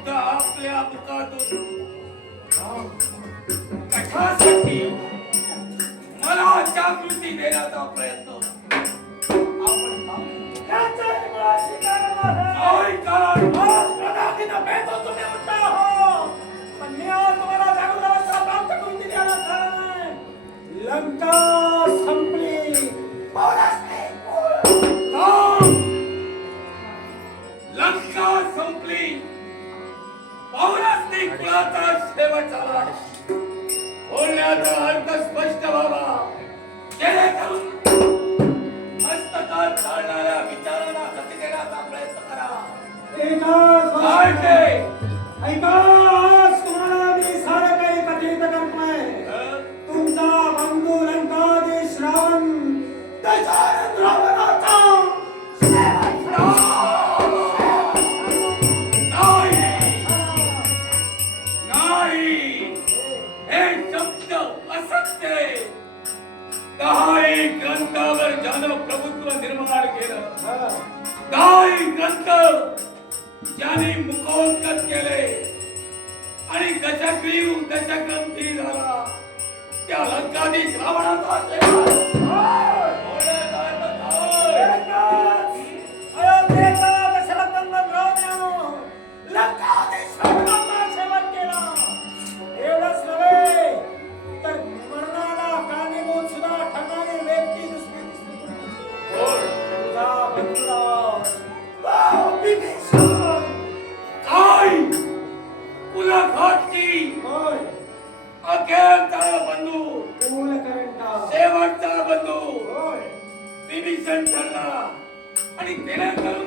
शब्द आपल्या मुखातून कशासाठी मला जागृती देण्याचा प्रयत्न आपण काही कारण शेवट झाला बोलण्याचा अर्थ स्पष्ट व्हावा. जेणेकरून हस्तकात चालणाऱ्या विचारांना गती देण्याचा प्रयत्न करा. एकाच काय वर्षात- ते ऐका आज तुम्हाला मी सारं काही कथित करतोय? तुमचा बंधू लंकादेश रावण. गजानन रावणाचा एक ग्रंथावर ज्यानं प्रभुत्व निर्माण केलं. एक ग्रंथ ज्याने मुखोत्कट केले आणि दशग्रीव दशग्रंथी झाला. त्या लंकाधीश रावणाचा विभीषण ठरला. आणि जेणेकरून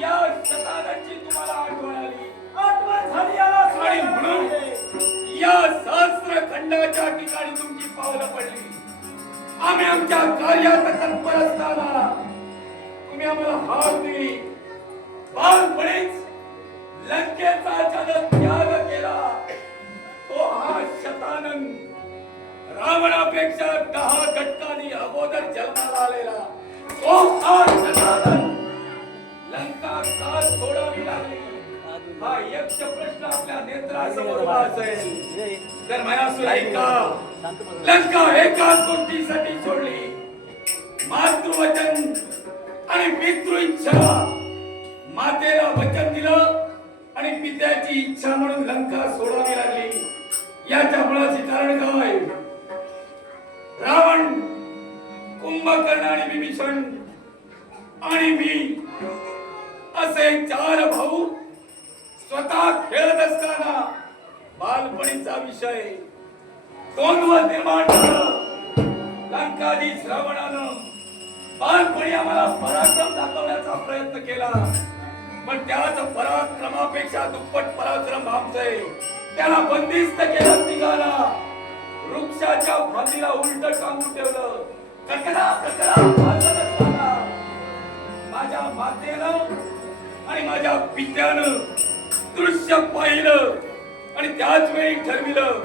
या शतानाची तुम्हाला आठवण आली. आठवण झाली याला आणि म्हणून. या सहस्र खंडाच्या ठिकाणी तुमची पावलं पडली. आम्ही आमच्या कार्यात तत्पर असताना तुम्ही आम्हाला हार दिली. बालपणीच लंकेचा ज्यानं त्याग केला. तो हा शतानंद रावणापेक्षा दहा घटकांनी अगोदर जन्माला आलेला. तो हा शतानंद लंका का सोडावी लागली हा यक्ष प्रश्न आपल्या नेत्रासमोर असेल. तर मयासूर ऐका लंका एकाच गोष्टीसाठी सोडली. मातृवचन आणि पितृ इच्छा. मातेला वचन दिलं आणि पित्याची इच्छा म्हणून लंका सोडावी लागली. याच्या मुळाचे कारण काय? रावण कुंभकर्ण आणि विभीषण आणि मी असे चार भाऊ स्वतः खेळत असताना बालपणीचा विषय द्वंद्व निर्माण लंकाधीश रावणानं बालपणी आम्हाला पराक्रम दाखवण्याचा प्रयत्न केला. पण त्याच पराक्रमापेक्षा दुप्पट पराक्रम आमचे. त्याला बंदिस्त केलं तिघाला वृक्षाच्या फांदीला उलट टांगून ठेवलं. ककडा ककडा माझ्या मातेनं आणि माझ्या पित्यानं दृश्य पाहिलं आणि त्याच वेळी ठरविलं.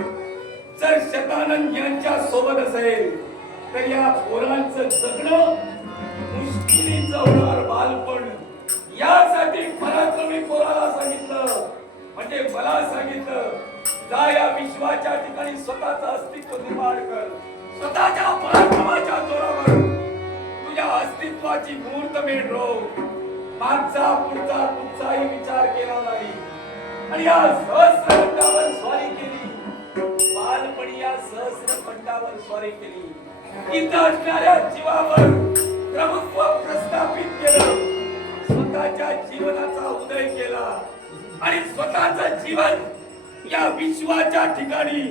जर शतानंद यांच्या सोबत असेल तर या पोरांचं जगणं मुश्किलीचं होणार बालपण. यासाठी पराक्रमी पोराला सांगितलं. जा या विश्वाच्या ठिकाणी स्वतःच अस्तित्व निर्माण कर. स्वतःच्या पराक्रमाच्या जोरावर. तुझ्या अस्तित्वाची मुहूर्तमेढ रोव. मागचा पुढचा कुठचाही विचार केला नाही. आणि या सहस्र खंडावर स्वारी केली. बालपणी या सहस्र खंडावर स्वारी केली. इथं असणाऱ्या जीवावर प्रभुत्व प्रस्थापित केलं. स्वतःच्या जीवनाचा उदय केला. आणि स्वतःच जीवन या विश्वाच्या ठिकाणी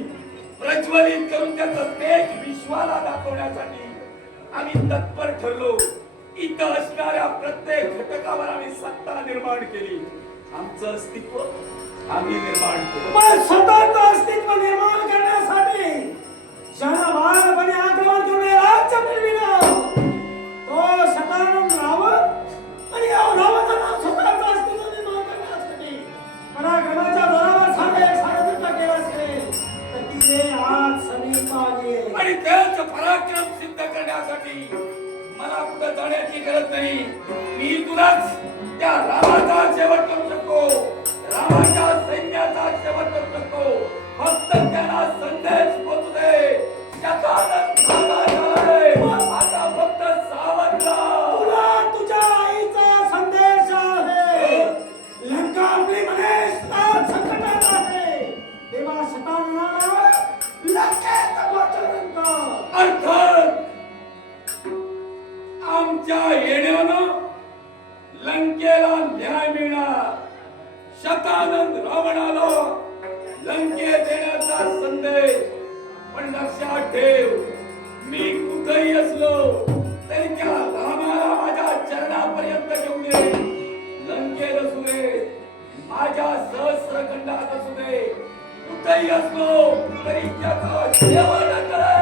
प्रज्वलित करून त्याचं तेज विश्वाला दाखवण्यासाठी आम्ही तत्पर ठरलो. इथं असणाऱ्या प्रत्येक घटकावर आम्ही सत्ता निर्माण केली. आमचं अस्तित्व आम्ही निर्माण केलं. स्वतःच अस्तित्व निर्माण कार्यक्रम सिद्ध करण्यासाठी मला कुठं जाण्याची गरज नाही. मी तुलाच त्या रामाचा शेवट करू तुमच्या येण्यानं लंकेला न्याय मिळणार. शतानंद रावणाला लंके देण्याचा संदेश. पण लक्षात ठेव मी कुठेही असलो तरी त्या रामाला माझ्या चरणापर्यंत घेऊन ये लंकेत असू दे माझ्या सहस्रखंडात असू दे. कुठेही असलो तरी त्याचा शेवट करेल